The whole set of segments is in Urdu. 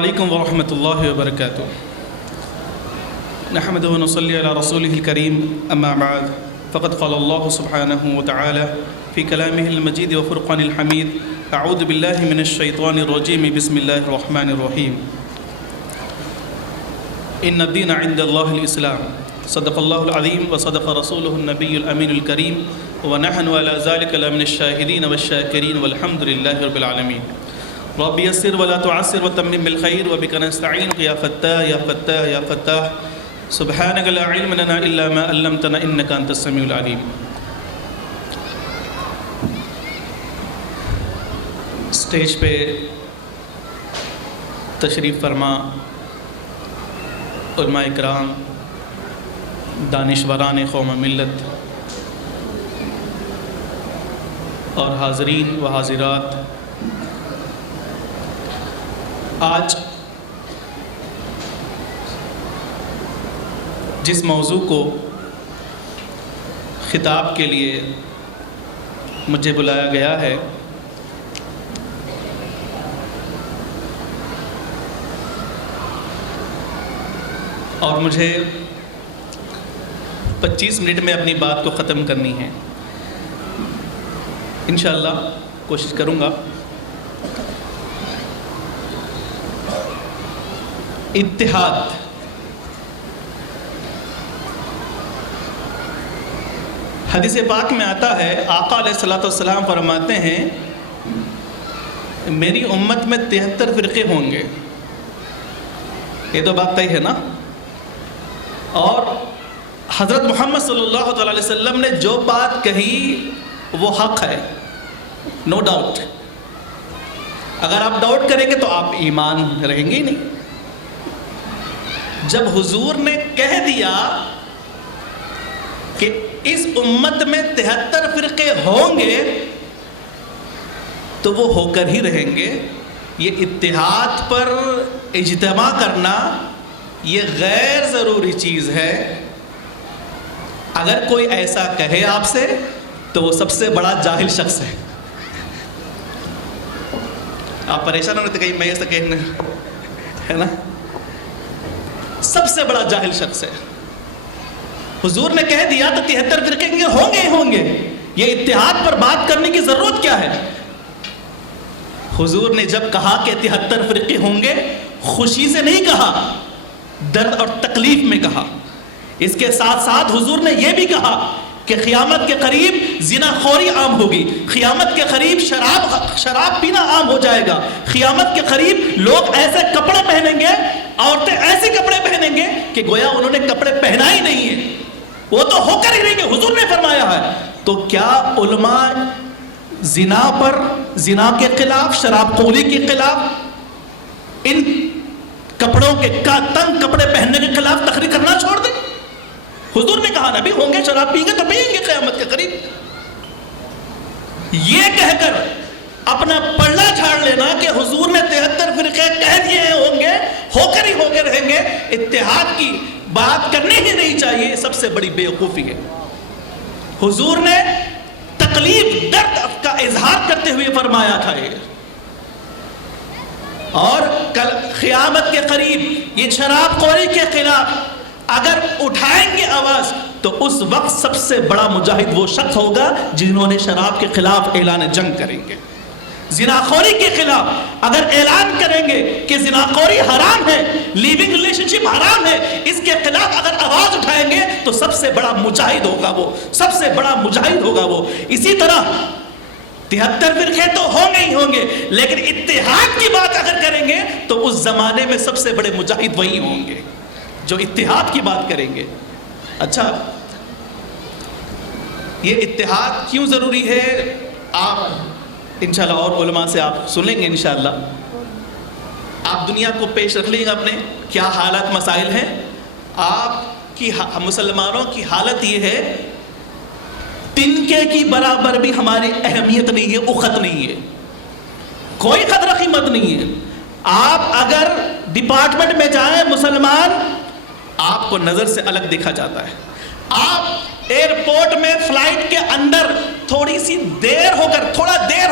علیکم ورحمۃ اللہ وبرکاتہ نحمد و نصلی علی رسولہ الکریم اما بعد فقد قال اللہ سبحانہ وتعالی فی کلامہ المجید وفرقان الحمید اعوذ باللہ من الشیطان الرجیم بسم اللہ الرحمن الرحیم ان الدین عند اللہ الاسلام صدق اللہ العظیم وصدق رسولہ النبی الامین الکریم ونحن علی ذلک لمن الشاہدین والشاکرین والحمد للہ رب العالمین رب یسر ولا تعسر وتمم بالخیر وبک نستعین یا فتاح یا فتاح یا فتاح سبحانک لا علم لنا الا ما علمتنا انک انت السمیع العلیم۔ اسٹیج پہ تشریف فرما علماء اکرام، دانشوران قوم ملت اور حاضرین و حاضرات، آج جس موضوع کو خطاب کے لیے مجھے بلایا گیا ہے اور مجھے 25 منٹ میں اپنی بات کو ختم کرنی ہے، انشاءاللہ کوشش کروں گا۔ اتحاد، حدیث پاک میں آتا ہے، آقا علیہ الصلوۃ والسلام فرماتے ہیں میری امت میں 73 فرقے ہوں گے، یہ تو بات طے ہے نا، اور حضرت محمد صلی اللہ علیہ وسلم نے جو بات کہی وہ حق ہے، نو ڈاؤٹ۔ اگر آپ ڈاؤٹ کریں گے تو آپ ایمان رہیں گے ہی نہیں۔ جب حضور نے کہہ دیا کہ اس امت میں 73 فرقے ہوں گے تو وہ ہو کر ہی رہیں گے۔ یہ اتحاد پر اجتماع کرنا یہ غیر ضروری چیز ہے۔ اگر کوئی ایسا کہے آپ سے تو وہ سب سے بڑا جاہل شخص ہے۔ آپ پریشان ہوتے کہیں میں ایسا کہنا ہے نا، سب سے بڑا جاہل شخص ہے۔ حضور نے کہہ دیا تو 73 فرقے ہوں گے ہی ہوں گے، یہ اتحاد پر بات کرنے کی ضرورت کیا ہے؟ حضور نے جب کہا کہ 73 فرقے ہوں گے، خوشی سے نہیں کہا، درد اور تکلیف میں کہا۔ اس کے ساتھ ساتھ حضور نے یہ بھی کہا کہ قیامت کے قریب زنا خوری عام ہوگی، قیامت کے قریب شراب پینا عام ہو جائے گا، قیامت کے قریب لوگ ایسے کپڑے پہنیں گے، عورتیں ایسے کپڑے پہنیں گے کہ گویا انہوں نے کپڑے پہنا ہی نہیں ہے، وہ تو ہو کر ہی رہیں گے، حضور نے فرمایا ہے۔ تو کیا علماء زنا پر، زنا کے خلاف، شراب خوری کے خلاف، ان کپڑوں کے تنگ کپڑے پہننے کے خلاف تقریر کرنا چھوڑ دیں؟ حضور نے کہا نبی ہوں گے، شراب پئیں گے تو پئیں گے قیامت کے قریب۔ یہ کہہ کر اپنا پلڑا جھاڑ لینا کہ حضور نے 73 فرقے کہہ دیے ہوں گے، ہو کر ہی ہو کے رہیں گے، اتحاد کی بات کرنی ہی نہیں چاہیے، سب سے بڑی بے وقوفی ہے۔ حضور نے تکلیف، درد کا اظہار کرتے ہوئے فرمایا تھا یہ، اور کل قیامت کے قریب یہ شراب خوری کے خلاف اگر اٹھائیں گے آواز تو اس وقت سب سے بڑا مجاہد وہ شخص ہوگا جنہوں نے شراب کے خلاف اعلان جنگ کریں گے۔ زناخوری کے خلاف اگر اعلان کریں گے کہ زناخوری حرام ہے، لیونگ ریلیشن شپ حرام ہے، اس کے خلاف اگر آواز اٹھائیں گے تو سب سے بڑا مجاہد ہوگا وہ، سب سے بڑا مجاہد ہوگا وہ۔ اسی طرح 73 فرقے تو ہوں گے ہی ہوں گے، لیکن اتحاد کی بات اگر کریں گے تو اس زمانے میں سب سے بڑے مجاہد وہی ہوں گے جو اتحاد کی بات کریں گے۔ اچھا، یہ اتحاد کیوں ضروری ہے؟ آپ انشاءاللہ اور علماء سے آپ سنیں گے انشاءاللہ۔ آپ دنیا کو پیش رکھ لیں گے اپنے کیا حالات مسائل ہیں۔ آپ کی مسلمانوں کی حالت یہ ہے، تنکے کی برابر بھی ہماری اہمیت نہیں ہے، اخت نہیں ہے، کوئی قدر قیمت نہیں ہے۔ آپ اگر ڈپارٹمنٹ میں جائیں مسلمان، آپ کو نظر سے الگ دیکھا جاتا ہے۔ آپ ایئرپورٹ میں فلائٹ کے اندر تھوڑا دیر ہو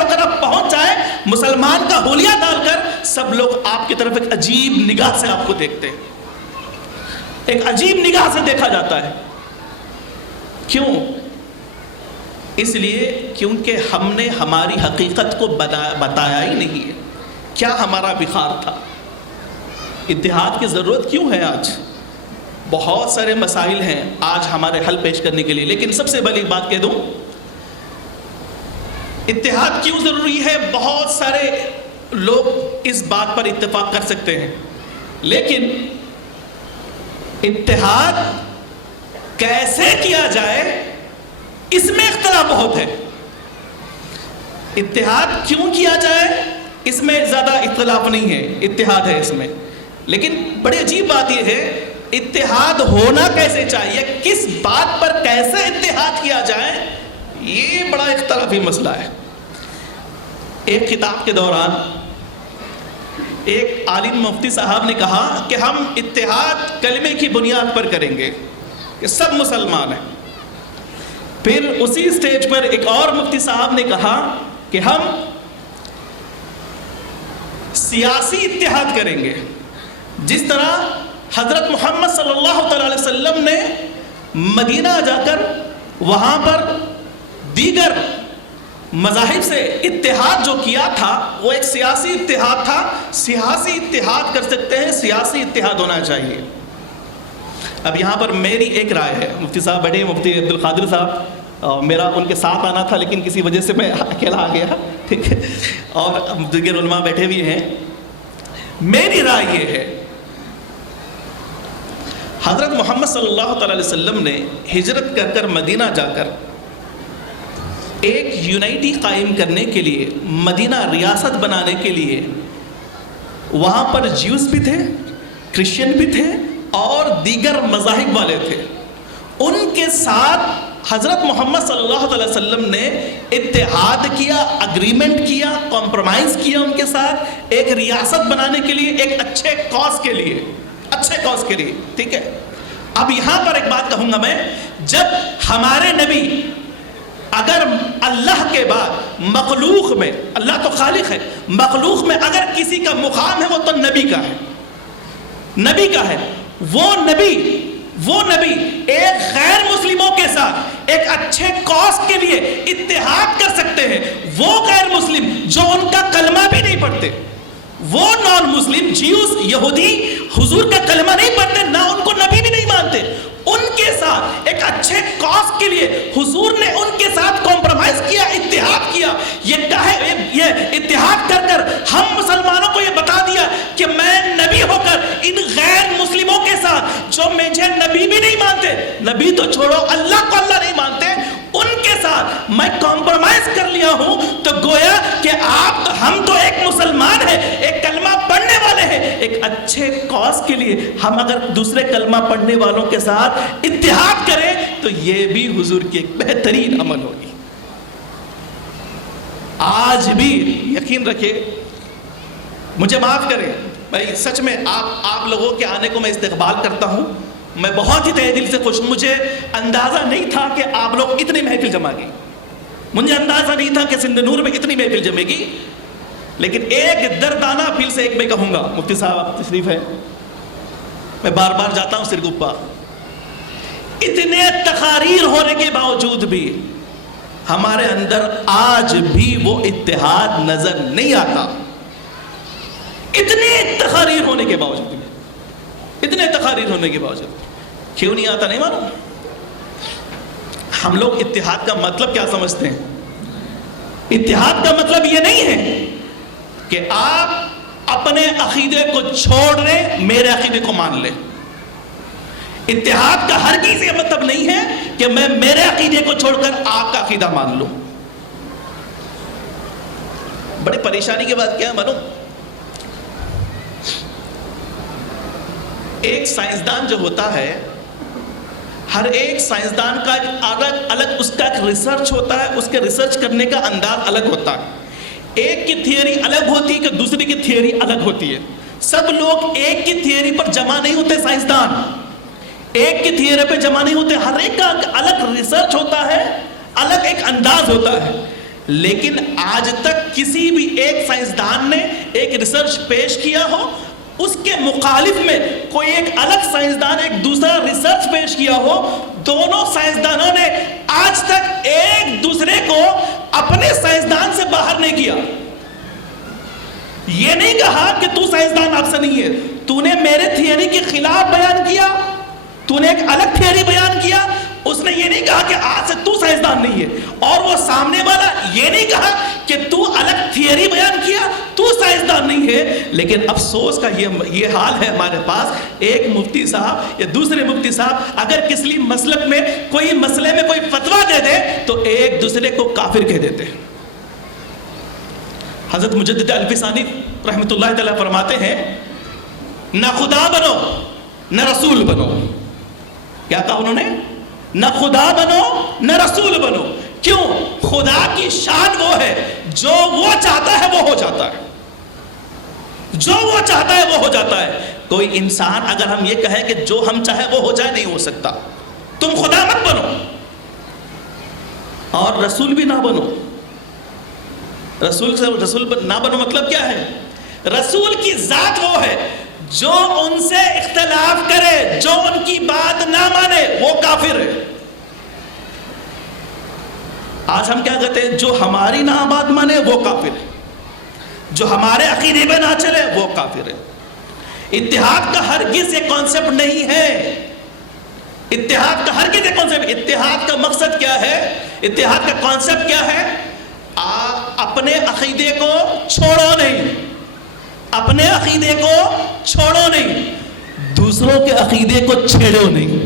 کر آپ پہنچ جائیں، مسلمان کا حلیہ ڈال کر سب لوگ آپ کی طرف ایک عجیب نگاہ سے آپ کو دیکھتے ہیں، ایک عجیب نگاہ سے دیکھا جاتا ہے۔ کیوں؟ اس لیے کیونکہ ہم نے ہماری حقیقت کو بتایا ہی نہیں ہے، کیا ہمارا بخار تھا۔ اتحاد کی ضرورت کیوں ہے؟ آج بہت سارے مسائل ہیں آج ہمارے حل پیش کرنے کے لیے، لیکن سب سے بڑی بات کہہ دوں، اتحاد کیوں ضروری ہے؟ بہت سارے لوگ اس بات پر اتفاق کر سکتے ہیں، لیکن اتحاد کیسے کیا جائے اس میں اختلاف بہت ہے۔ اتحاد کیوں کیا جائے اس میں زیادہ اختلاف نہیں ہے، اتحاد ہے اس میں، لیکن بڑی عجیب بات یہ ہے اتحاد ہونا کیسے چاہیے، کس بات پر کیسے اتحاد کیا جائے، یہ بڑا اختلافی مسئلہ ہے۔ ایک خطاب کے دوران ایک عالم مفتی صاحب نے کہا کہ ہم اتحاد کلمے کی بنیاد پر کریں گے کہ سب مسلمان ہیں۔ پھر اسی سٹیج پر ایک اور مفتی صاحب نے کہا کہ ہم سیاسی اتحاد کریں گے، جس طرح حضرت محمد صلی اللہ علیہ وسلم نے مدینہ جا کر وہاں پر دیگر مذاہب سے اتحاد جو کیا تھا وہ ایک سیاسی اتحاد تھا۔ سیاسی اتحاد کر سکتے ہیں، سیاسی اتحاد ہونا چاہیے۔ اب یہاں پر میری ایک رائے ہے، مفتی صاحب بیٹھے، مفتی عبد القادر صاحب، میرا ان کے ساتھ آنا تھا لیکن کسی وجہ سے میں اکیلا آ گیا، ٹھیک ہے، اور دیگر علماء بیٹھے بھی ہیں۔ میری رائے یہ ہے، حضرت محمد صلی اللہ علیہ وسلم نے ہجرت کر کر مدینہ جا کر ایک یونائٹی قائم کرنے کے لیے، مدینہ ریاست بنانے کے لیے، وہاں پر جیوز بھی تھے، کرسچن بھی تھے اور دیگر مذاہب والے تھے، ان کے ساتھ حضرت محمد صلی اللہ علیہ وسلم نے اتحاد کیا، اگریمنٹ کیا، کمپرومائز کیا ان کے ساتھ ایک ریاست بنانے کے لیے، ایک اچھے کاز کے لیے، ٹھیک ہے۔ اب یہاں پر ایک بات کہوں گا میں، جب ہمارے نبی اگر اللہ کے بعد مخلوق میں، اللہ تو خالق ہے، مخلوق میں اگر کسی کا مقام ہے وہ تو نبی کا ہے، نبی کا ہے۔ وہ نبی ایک غیر مسلموں کے ساتھ ایک اچھے کاز کے لیے اتحاد کر سکتے ہیں۔ وہ غیر مسلم جو ان کا کلمہ بھی نہیں پڑھتے، وہ نان مسلم، جیوز، یہودی حضور کا کلمہ نہیں پڑھتے، نہ ان کو نبی بھی نہیں مانتے، ان کے ساتھ ایک اچھے کاز کے لیے حضور نے ان کے ساتھ کمپرومائز کیا، اتحاد کیا۔ یہ اتحاد کر کر ہم مسلمانوں کو یہ بتا دیا کہ میں نبی ہو کر ان غیر مسلموں کے ساتھ جو مجھے نبی بھی نہیں مانتے، نبی تو چھوڑو اللہ کو اللہ نہیں مانتے، ان کے ساتھ میں کمپرومائز کر لیا ہوں، تو گویا کہ ہم تو ایک مسلمان ہیں، ایک کلمہ پڑھنے والے ہیں، ایک اچھے کاز کے لیے ہم اگر دوسرے کلمہ پڑھنے والوں کے ساتھ اتحاد کریں تو یہ بھی حضور کی ایک بہترین عمل ہوگی۔ آج بھی یقین رکھے، مجھے معاف کریں بھائی، سچ میں آپ لوگوں کے آنے کو میں استقبال کرتا ہوں، میں بہت ہی تہ دل سے خوش ہوں۔ مجھے اندازہ نہیں تھا کہ آپ لوگ اتنی محفل جمع گئی، مجھے اندازہ نہیں تھا کہ سندھ نور میں اتنی محفل جمے گی، لیکن ایک دردانہ فیل سے ایک میں کہوں گا، مفتی صاحب تشریف ہے، میں بار بار جاتا ہوں سرگپا، اتنے تقاریر ہونے کے باوجود بھی ہمارے اندر آج بھی وہ اتحاد نظر نہیں آتا، اتنے تقاریر ہونے کے باوجود، اتنے تقاریر ہونے کے باوجود کیوں نہیں آتا نہیں معلوم۔ ہم لوگ اتحاد کا مطلب کیا سمجھتے ہیں؟ اتحاد کا مطلب یہ نہیں ہے کہ آپ اپنے عقیدے کو چھوڑ لیں، میرے عقیدے کو مان لیں۔ اتحاد کا ہرگز یہ مطلب نہیں ہے کہ میں میرے عقیدے کو چھوڑ کر آپ کا عقیدہ مان لوں۔ بڑی پریشانی کی بات کیا ہے معلوم؟ ایک سائنسدان جو ہوتا ہے، ہر ایک سائنسدان کا الگ اس کا ایک ریسرچ ہوتا ہے، اس کے ریسرچ کرنے کا انداز الگ ہوتا ہے۔ ایک کی تھیوری الگ ہوتی ہے کہ دوسری کی تھیوری الگ ہوتی ہے۔ سب لوگ ایک کی تھیوری پر جمع نہیں ہوتے سائنسدان، ایک کی تھیوری پہ جمع نہیں ہوتے، ہر ایک کا الگ ریسرچ ہوتا ہے، الگ ایک انداز ہوتا ہے. لیکن آج تک کسی بھی ایک سائنسدان نے ایک ریسرچ پیش کیا ہو، اس کے مخالف میں کوئی ایک الگ سائنسدان ایک دوسرا ریسرچ پیش کیا ہو، دونوں سائنسدانوں نے آج تک ایک دوسرے کو اپنے سائنسدان سے باہر نہیں کیا. یہ نہیں کہا کہ تو سائنسدان آپ سے نہیں ہے، تو نے میرے تھیوری کے خلاف بیان کیا، تو نے ایک الگ تھیوری بیان کیا. اس نے یہ نہیں کہا کہ آج سے تو سائنسدان نہیں ہے، اور وہ سامنے والا یہ نہیں کہا کہ تو الگ تھیوری بیان کیا تو سائنسدان نہیں ہے. لیکن افسوس کا یہ حال ہے ہمارے پاس، ایک مفتی صاحب یا دوسرے مفتی صاحب اگر کسی مسلک میں کوئی مسئلے میں کوئی فتویٰ دے دے تو ایک دوسرے کو کافر کہہ دیتے. حضرت مجدد الفی ثانی رحمۃ اللہ تعالیٰ فرماتے ہیں نہ خدا بنو نہ رسول بنو. کیا کہا انہوں نے؟ نہ خدا بنو نہ رسول بنو. کیوں؟ خدا کی شان وہ ہے جو وہ چاہتا ہے وہ ہو جاتا ہے، جو وہ چاہتا ہے وہ ہو جاتا ہے. کوئی انسان اگر ہم یہ کہیں کہ جو ہم چاہے وہ ہو جائے، نہیں ہو سکتا. تم خدا مت بنو اور رسول بھی نہ بنو. رسول نہ بنو مطلب کیا ہے؟ رسول کی ذات وہ ہے جو ان سے اختلاف کرے، جو ان کی بات نہ مانے وہ کافر ہے. آج ہم کیا کہتے ہیں؟ جو ہماری نہ بات مانے وہ کافر ہے، جو ہمارے عقیدے پہ نہ چلے وہ کافر ہے. اتحاد کا ہرگز یہ کانسیپٹ نہیں ہے. اتحاد کا ہرگز یہ کانسیپٹ. اتحاد کا مقصد کیا ہے؟ اتحاد کا کانسیپٹ کیا ہے؟ آپ اپنے عقیدے کو چھوڑو نہیں، اپنے عقیدے کو چھوڑو نہیں، دوسروں کے عقیدے کو چھیڑو نہیں.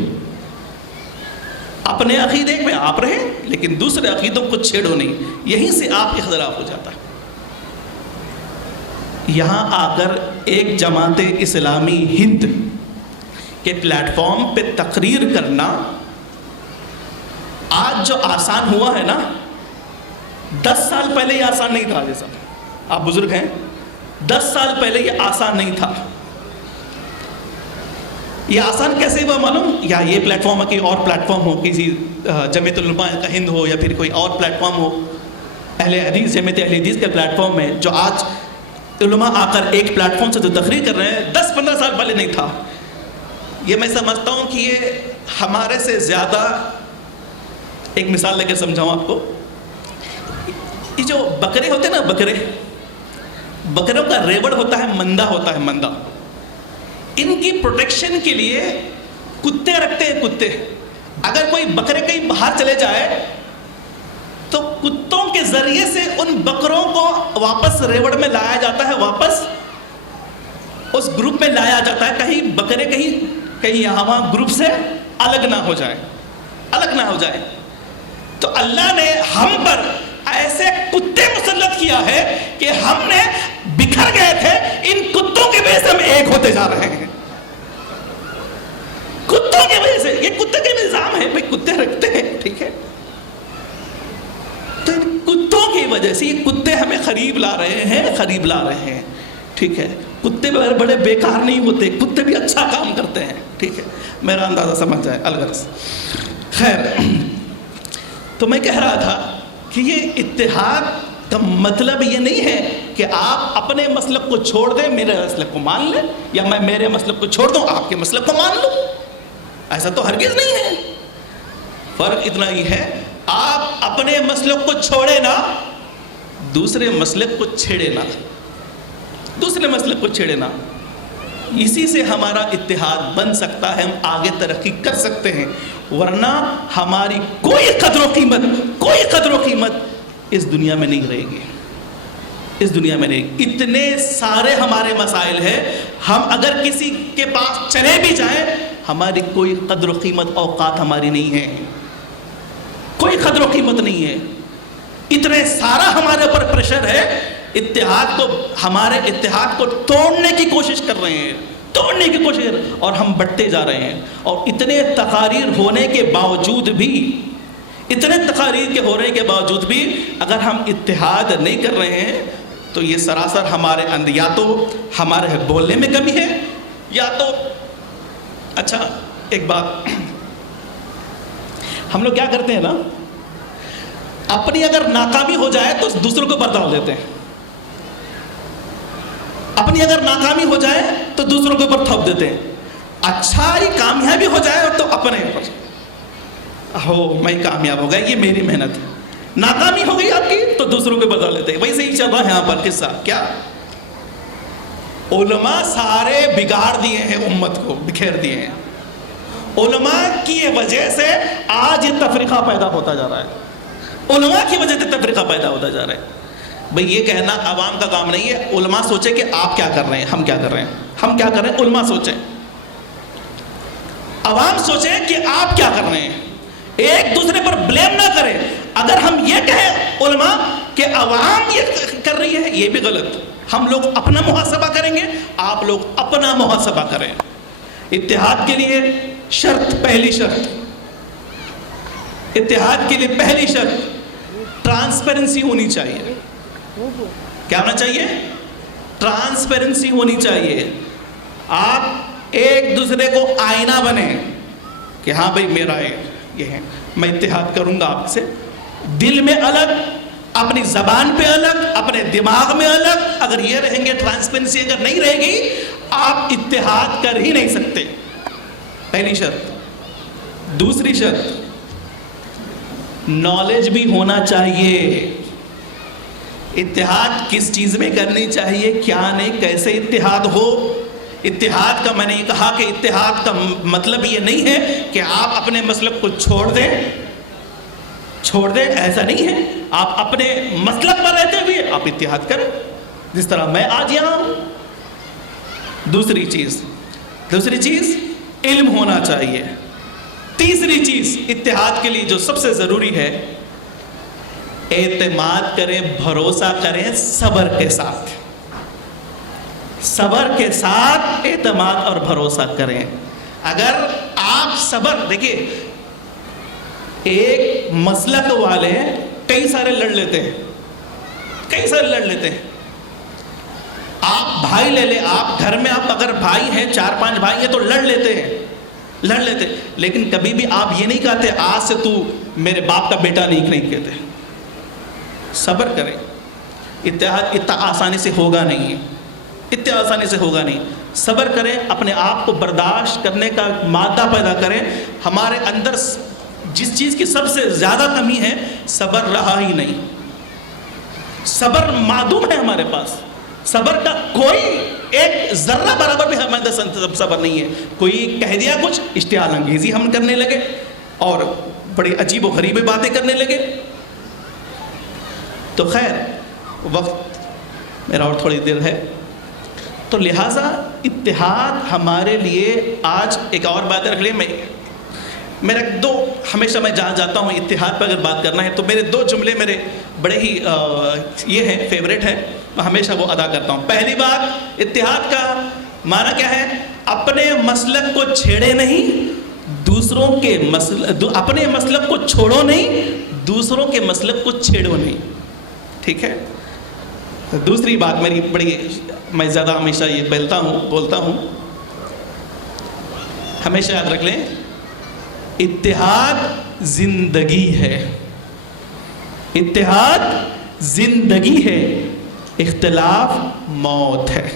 اپنے عقیدے میں آپ رہیں لیکن دوسرے عقیدوں کو چھیڑو نہیں. یہیں سے آپ اختلاف ہو جاتا ہے. یہاں آ کر ایک جماعت اسلامی ہند کے پلیٹ فارم پہ تقریر کرنا آج جو آسان ہوا ہے نا، 10 سال پہلے یہ آسان نہیں تھا. جیسا آپ بزرگ ہیں، 10 سال پہلے یہ آسان نہیں تھا. یہ آسان کیسے ہوا معلوم؟ یا یہ پلیٹ فارم ہے کہ اور پلیٹ فارم ہو، کسی جمعیت العلماء کا ہند ہو یا پھر کوئی اور پلیٹ فارم ہو، اہل حدیث جمعیت اہل حدیث کے پلیٹ فارم میں جو آج علماء آ کر ایک پلیٹ فارم سے جو تقریر کر رہے ہیں، 10-15 سال پہلے نہیں تھا. یہ میں سمجھتا ہوں کہ یہ ہمارے سے زیادہ، ایک مثال لے کر سمجھاؤں آپ کو. یہ جو بکرے ہوتے ہیں نا، بکروں کا ریوڑ ہوتا ہے، مندہ ہوتا ہے، مندہ. ان کی پروٹیکشن کے لیے کتے رکھتے ہیں. کتے اگر کوئی بکرے کہیں باہر چلے جائے تو کتوں کے ذریعے سے ان بکروں کو واپس ریوڑ میں لایا جاتا ہے، واپس اس گروپ میں لایا جاتا ہے. کہیں بکرے کہیں یہاں وہاں گروپ سے الگ نہ ہو جائے، الگ نہ ہو جائے. تو اللہ نے ہم پر ایسے کتے مسلط کیا ہے کہ ہم نے بکھر گئے تھے، ان کتوں کی وجہ سے ہم ایک ہوتے جا رہے ہیں. کتوں کی وجہ سے. یہ کتے کا نظام ہے بھائی، کتے رکھتے ہیں، ٹھیک ہے. تو ان کتوں کی وجہ سے یہ کتے ہمیں قریب لا رہے ہیں، ٹھیک ہے. کتے بڑے بیکار نہیں ہوتے، کتے بھی اچھا کام کرتے ہیں، ٹھیک ہے. میرا اندازہ سمجھ جائے الغرض. خیر، تو میں کہہ رہا تھا کہ یہ اتحاد کا مطلب یہ نہیں ہے کہ آپ اپنے مسلک کو چھوڑ دیں، میرے مسلک کو مان لیں، یا میں میرے مسلک کو چھوڑ دوں آپ کے مسلک کو مان لوں. ایسا تو ہرگز نہیں ہے. فرق اتنا ہی ہے، آپ اپنے مسلک کو چھوڑے نہ، دوسرے مسلک کو چھیڑے نہ، دوسرے مسلک کو چھیڑے نہ. اسی سے ہمارا اتحاد بن سکتا ہے، ہم آگے ترقی کر سکتے ہیں. ورنہ ہماری کوئی قدر و قیمت اس دنیا میں نہیں رہے گی. اس دنیا میں نہیں. اتنے سارے ہمارے مسائل ہیں، ہم اگر کسی کے پاس چلے بھی جائیں ہماری کوئی قدر و قیمت، اوقات ہماری نہیں ہے، کوئی قدر و قیمت نہیں ہے. اتنے سارا ہمارے اوپر پریشر ہے، ہمارے اتحاد کو توڑنے کی کوشش کر رہے ہیں، توڑنے کی کوشش، اور ہم بٹتے جا رہے ہیں. اور اتنے تقاریر ہونے کے باوجود بھی اگر ہم اتحاد نہیں کر رہے ہیں تو یہ سراسر ہمارے اندر یا تو ہمارے بولنے میں کمی ہے، یا تو اچھا ایک بات، ہم لوگ کیا کرتے ہیں نا، اپنی اگر ناکامی ہو جائے تو دوسروں کو اوپر ڈال دیتے ہیں، اپنی اگر ناکامی ہو جائے تو دوسروں کے اوپر تھوپ دیتے ہیں، اچھا ہی کامیابی ہو جائے تو اپنے اوپر، میں کامیاب ہو گیا، یہ میری محنت ہے، ناکامی ہو گئی آپ کی تو دوسروں کے اوپر ڈال دیتے ہیں۔ ویسے ہی چل رہا ہے یہاں پر قصہ، کیا علماء سارے بگاڑ دیے ہیں، امت کو بکھیر دیے ہیں، علماء کی وجہ سے آج یہ تفریقہ پیدا ہوتا جا رہا ہے، علماء کی وجہ سے تفریقہ پیدا ہوتا جا رہا ہے۔ بھئی یہ کہنا عوام کا کام نہیں ہے، علماء سوچیں کہ آپ کیا کر رہے ہیں، ہم کیا کر رہے ہیں، ہم کیا کر رہے ہیں، علماء سوچیں، عوام سوچیں کہ آپ کیا کر رہے ہیں، ایک دوسرے پر بلیم نہ کریں۔ اگر ہم یہ کہیں علماء کہ عوام یہ کر رہی ہے، یہ بھی غلط، ہم لوگ اپنا محاسبہ کریں گے، آپ لوگ اپنا محاسبہ کریں۔ اتحاد کے لیے شرط، پہلی شرط، اتحاد کے لیے پہلی شرط ٹرانسپیرنسی ہونی چاہیے۔ کیا ہونا چاہیے؟ ٹرانسپیرنسی ہونی چاہیے۔ آپ ایک دوسرے کو آئینہ بنیں کہ ہاں بھائی میرا یہ ہے، میں اتحاد کروں گا آپ سے، دل میں الگ، اپنی زبان پہ الگ، اپنے دماغ میں الگ۔ اگر یہ رہیں گے، ٹرانسپیرنسی اگر نہیں رہے گی، آپ اتحاد کر ہی نہیں سکتے، پہلی شرط۔ دوسری شرط، نالج بھی ہونا چاہیے، اتحاد کس چیز میں کرنی چاہیے، کیا نہیں، کیسے اتحاد ہو۔ اتحاد کا میں نے کہا کہ اتحاد کا مطلب یہ نہیں ہے کہ آپ اپنے مسلک کو چھوڑ دیں، ایسا نہیں ہے، آپ اپنے مسلک پر رہتے ہوئے آپ اتحاد کریں، جس طرح میں آج یہاں ہوں۔ دوسری چیز علم ہونا چاہیے۔ تیسری چیز اتحاد کے لیے جو سب سے ضروری ہے، اعتماد کریں، بھروسہ کریں، صبر کے ساتھ، صبر کے ساتھ اعتماد اور بھروسہ کریں۔ اگر آپ صبر، دیکھیے ایک مسلک والے کئی سارے لڑ لیتے ہیں، آپ بھائی لے لیں، آپ گھر میں آپ اگر بھائی ہیں، 4-5 بھائی ہیں تو لڑ لیتے، لیکن کبھی بھی آپ یہ نہیں کہتے آج سے تو میرے باپ کا بیٹا نہیں کہتے۔ صبر کریں، اتحاد اتنا آسانی سے ہوگا نہیں، صبر کریں، اپنے آپ کو برداشت کرنے کا مادہ پیدا کریں۔ ہمارے اندر جس چیز کی سب سے زیادہ کمی ہے، صبر رہا ہی نہیں، صبر معدوم ہے ہمارے پاس، صبر کا کوئی ایک ذرہ برابر بھی ہمارے اندر صبر نہیں ہے۔ کوئی کہہ دیا کچھ، اشتعال انگیزی ہم کرنے لگے اور بڑی عجیب و غریب باتیں کرنے لگے۔ تو خیر، وقت میرا اور تھوڑی دیر ہے، تو لہٰذا اتحاد ہمارے لیے آج ایک اور بات رکھ لیں، میرا ہمیشہ میں جہاں جاتا ہوں اتحاد پر اگر بات کرنا ہے تو میرے 2 جملے میرے بڑے ہی یہ ہیں، فیوریٹ ہیں، میں ہمیشہ وہ ادا کرتا ہوں۔ پہلی بات، اتحاد کا معنی کیا ہے؟ اپنے مسلک کو چھیڑے نہیں، اپنے مسلک کو چھوڑو نہیں، دوسروں کے مسلک کو چھیڑو نہیں، ٹھیک ہے؟ دوسری بات میری میں زیادہ ہمیشہ یہ بولتا ہوں، ہمیشہ یاد رکھ لیں، اتحاد زندگی ہے، اتحاد زندگی ہے، اختلاف موت ہے،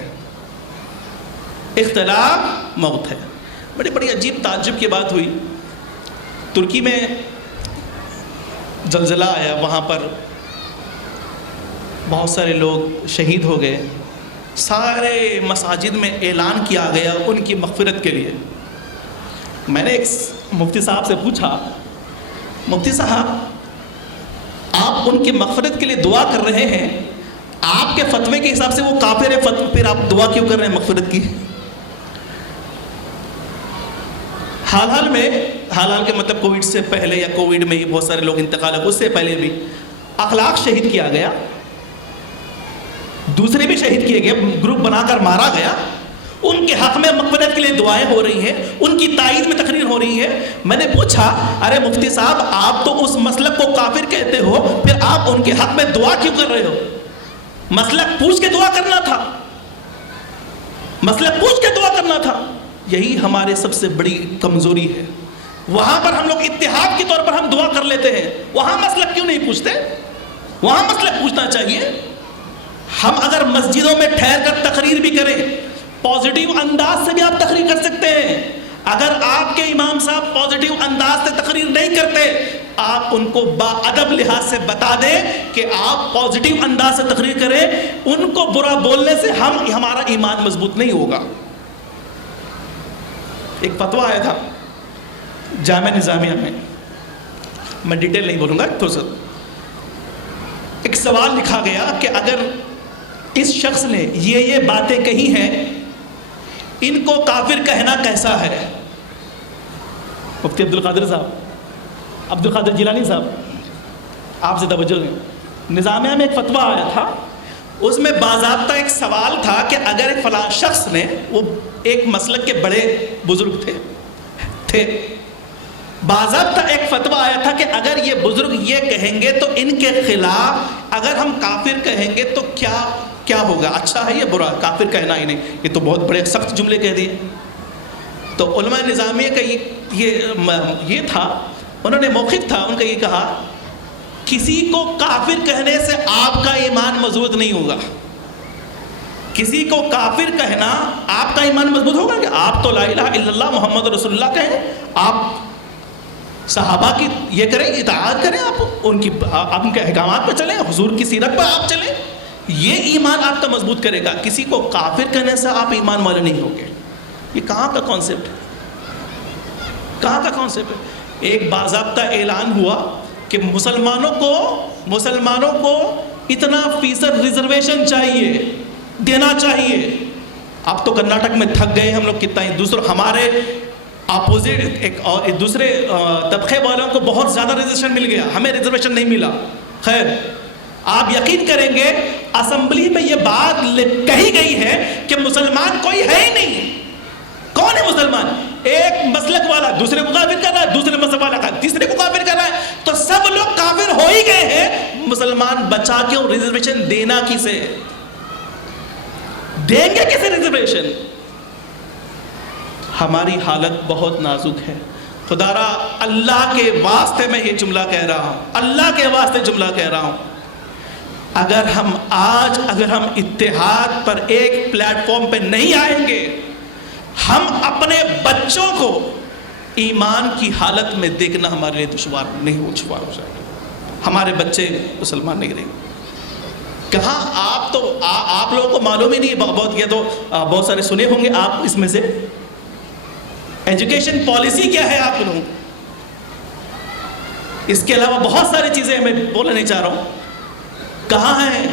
اختلاف موت ہے۔ بڑی عجیب تعجب کی بات ہوئی، ترکی میں زلزلہ آیا، وہاں پر بہت سارے لوگ شہید ہو گئے، سارے مساجد میں اعلان کیا گیا ان کی مغفرت کے لیے۔ میں نے ایک مفتی صاحب سے پوچھا، مفتی صاحب آپ ان کی مغفرت کے لیے دعا کر رہے ہیں، آپ کے فتوے کے حساب سے وہ کافر ہے، پھر آپ دعا کیوں کر رہے ہیں مغفرت کی؟ حال کے مطلب کووڈ سے پہلے یا کووڈ میں ہی بہت سارے لوگ انتقال ہوئے، اس سے پہلے بھی اخلاق شہید کیا گیا، دوسرے بھی شہید کیے گئے، گروپ بنا کر مارا گیا، ان کے حق میں مغفرت کے لیے دعائیں ہو رہی ہیں، ان کی تائید میں تقریر ہو رہی ہے۔ میں نے پوچھا، ارے مفتی صاحب آپ تو اس مسلک کو کافر کہتے ہو، پھر آپ ان کے حق میں دعا کیوں کر رہے ہو؟ مسلک پوچھ کے دعا کرنا تھا، مسلک پوچھ کے دعا کرنا تھا۔ یہی ہمارے سب سے بڑی کمزوری ہے. وہاں پر ہم لوگ اتحاد کے طور پر ہم دعا کر لیتے ہیں, وہاں مسلک کیوں نہیں پوچھتے؟ وہاں مسلک پوچھنا چاہیے. ہم اگر مسجدوں میں ٹھہر کر تقریر بھی کریں, پازیٹیو انداز سے بھی آپ تقریر کر سکتے ہیں. اگر آپ کے امام صاحب پازیٹیو انداز سے تقریر نہیں کرتے, آپ ان کو با ادب لحاظ سے بتا دیں کہ آپ پازیٹیو انداز سے تقریر کریں. ان کو برا بولنے سے ہمارا ایمان مضبوط نہیں ہوگا. ایک فتویٰ آیا تھا جامعہ نظامیہ میں ڈیٹیل نہیں بولوں گا, تو ایک سوال لکھا گیا کہ اگر اس شخص نے یہ باتیں کہی ہیں, ان کو کافر کہنا کیسا ہے؟ مفتی عبدالقادر صاحب, عبدالقادر جیلانی صاحب, آپ سے توجہ دیں. نظامیہ میں ایک فتویٰ آیا تھا, اس میں باضابطہ ایک سوال تھا کہ اگر ایک فلاں شخص نے, وہ ایک مسلک کے بڑے بزرگ تھے, باضابطہ ایک فتویٰ آیا تھا کہ اگر یہ بزرگ یہ کہیں گے تو ان کے خلاف اگر ہم کافر کہیں گے تو کیا ہوگا, اچھا ہے یا برا؟ کافر کہنا ہی نہیں, یہ تو بہت بڑے سخت جملے کہہ دیے. تو علماء نظامیہ کا یہ تھا, انہوں نے موقف تھا, ان کا یہ کہا کسی کو کافر کہنے سے آپ کا ایمان مضبوط نہیں ہوگا. کسی کو کافر کہنا آپ کا ایمان مضبوط ہوگا کہ آپ تو لا الہ الا اللہ محمد رسول اللہ کہیں, آپ صحابہ کی یہ کریں, اطاعت کریں, آپ ان کے احکامات پہ چلیں, حضور کی سیرت پہ آپ چلیں, یہ ایمان آپ کا مضبوط کرے گا. کسی کو کافر کہنے سے آپ ایمان والے نہیں ہوگے. یہ کہاں کا کانسیپٹ ہے؟ کہاں کا کانسیپٹ ہے؟ ایک باضابطہ اعلان ہوا کہ مسلمانوں کو اتنا فیصد ریزرویشن چاہیے, دینا چاہیے. اب تو کرناٹک میں تھک گئے ہم لوگ کتنا ہی, دوسرے ہمارے اپوزٹ ایک دوسرے طبقے والوں کو بہت زیادہ ریزرویشن مل گیا, ہمیں ریزرویشن نہیں ملا. خیر, آپ یقین کریں گے اسمبلی میں یہ بات کہی گئی ہے کہ مسلمان کوئی ہے ہی نہیں. کون ہے مسلمان؟ ایک مسلک والا دوسرے کو کافر کر رہا ہے, دوسرے مسلک والا تیسرے کو کافر کر رہا ہے, تو سب لوگ کافر ہو ہی گئے ہیں. مسلمان بچا کیوں؟ ریزرویشن دینا کسے دیں گے؟ کسے ریزرویشن؟ ہماری حالت بہت نازک ہے. خدا را اللہ کے واسطے میں یہ جملہ کہہ رہا ہوں, اللہ کے واسطے جملہ کہہ رہا ہوں. اگر ہم اتحاد پر ایک پلیٹ فارم پہ نہیں آئیں گے, ہم اپنے بچوں کو ایمان کی حالت میں دیکھنا ہمارے لیے دشوار ہو جائے گا. ہمارے بچے مسلمان نہیں رہیں گے. کہاں آپ لوگوں کو معلوم ہی نہیں, بہت سارے سنے ہوں گے آپ اس میں سے. ایجوکیشن پالیسی کیا ہے آپ لوگوں؟ اس کے علاوہ بہت ساری چیزیں میں بولنا نہیں چاہ رہا ہوں. کہاں ہیں؟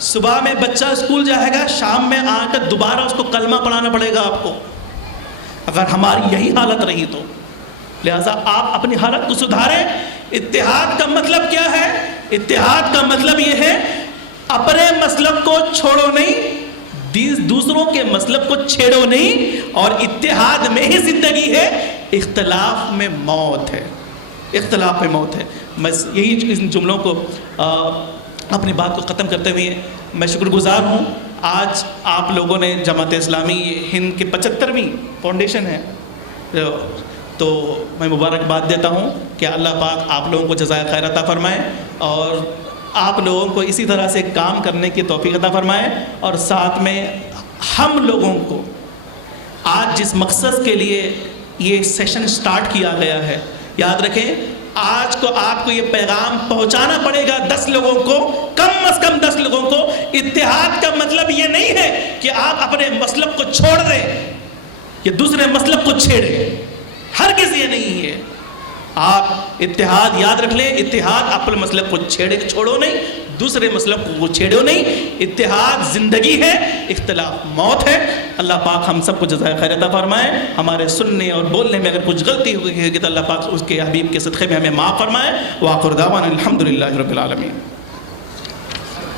صبح میں بچہ اسکول جائے گا, شام میں آ کر دوبارہ اس کو کلمہ پڑھانا پڑے گا آپ کو. اگر ہماری یہی حالت رہی تو لہٰذا آپ اپنی حالت کو سدھاریں. اتحاد کا مطلب کیا ہے؟ اتحاد کا مطلب یہ ہے اپنے مسلک کو چھوڑو نہیں, دوسروں کے مسلک کو چھیڑو نہیں, اور اتحاد میں ہی زندگی ہے, اختلاف میں موت ہے. اختلاف میں موت ہے. میں یہی ان جملوں کو اپنی بات کو ختم کرتے ہوئے میں شکر گزار ہوں. آج آپ لوگوں نے جماعت اسلامی ہند کے 75ویں فاؤنڈیشن ہے, تو میں مبارکباد دیتا ہوں کہ اللہ پاک آپ لوگوں کو جزائے خیر عطا فرمائے, اور آپ لوگوں کو اسی طرح سے کام کرنے کی توفیق عطا فرمائے. اور ساتھ میں ہم لوگوں کو آج جس مقصد کے لیے یہ سیشن سٹارٹ کیا گیا ہے, یاد رکھیں آج کو آپ کو یہ پیغام پہنچانا پڑے گا 10 لوگوں کو, کم از کم 10 لوگوں کو. اتحاد کا مطلب یہ نہیں ہے کہ آپ اپنے مسلک کو چھوڑ دیں یا دوسرے مسلک کو چھیڑیں, ہرگز یہ نہیں ہے. آپ اتحاد یاد رکھ لیں, اتحاد اپنے مسلک کو چھوڑو نہیں, دوسرے مسلک کو چھیڑو نہیں. اتحاد زندگی ہے, اختلاف موت ہے. اللہ پاک ہم سب کو جزائے خیر عطا فرمائے. ہمارے سننے اور بولنے میں اگر کچھ غلطی ہوئی ہے تو اللہ پاک اس کے حبیب کے صدقے میں ہمیں معاف فرمائے. وآخر دعوانا الحمدللہ رب العالمین.